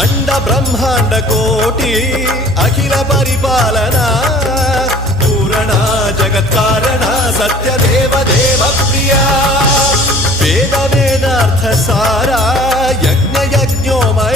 అండ బ్రహ్మాండ కోటి అఖిల పరిపాలన పూరణ జగత్కారణ సత్యదేవ దేవ ప్రియ వేద వేదార్థ సారా యజ్ఞ యజ్ఞోమయ